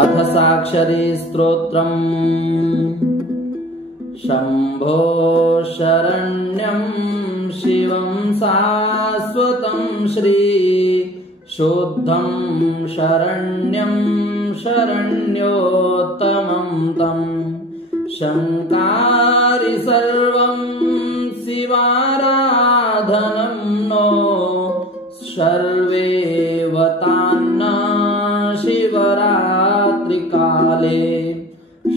अथ साक्षरी स्तोत्रम्। शम्भो शरण्यं शिवं शाश्वतं श्री शुद्धं शरण्यं शरण्योत्तमं तं शङ्कारि सर्वं शिवाराधनं नो सर्वे वतान्न शिवरात्रिकाले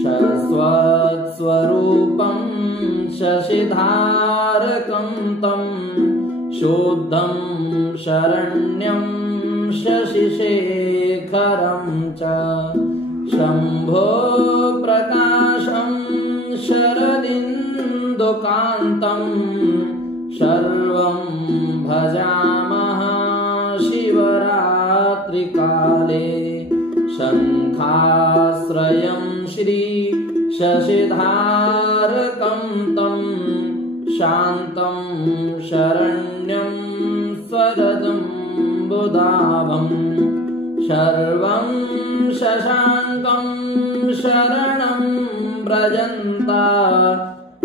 शश्वत्स्वरूपं शशिधारकं तं शुद्धं शरण्यं शशिशेखरं च शम्भो प्रकाशं शरदिन्दुकान्तं सर्वं भजामः शिवरात्रिकाले शङ्खाश्रयं श्री शशिधारकं तं शान्तं शरण्यं शरदं बुधाभं सर्वं शशाङ्कं शरणं व्रजन्ता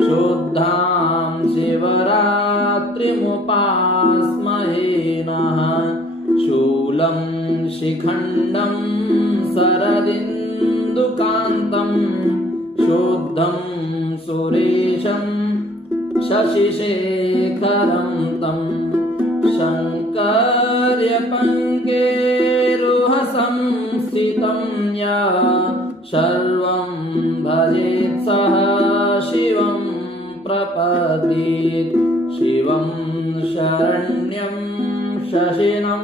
शुद्धां शिवरात्रिमुपास्महे नः शूलं शिखण्डं शरदिन्दुकान्तं शुद्धं सुरेशं शशिशेखरं तं शङ्कर्यपङ्केरुहसंस्थितं या सर्वं भजेत् सः शिवं प्रपद्येत् शिवं शरण्यं शशिनं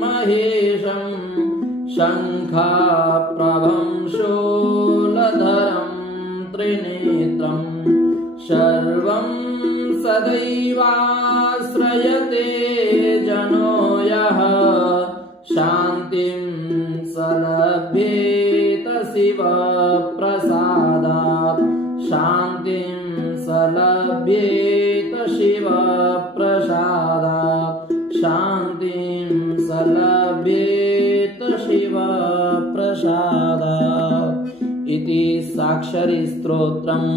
महेशं शङ्खाप्रभं शूलधरं त्रिनेत्रं सर्वं सदैवाश्रयते जनो यः शान्तिं सलभ्येत शिवप्रसादात् शान्तिं सलभ्येत शिवप्रसादात् शान्तिं सलभ्येत शिवप्रसादात् इति साक्षरी स्तोत्रम्।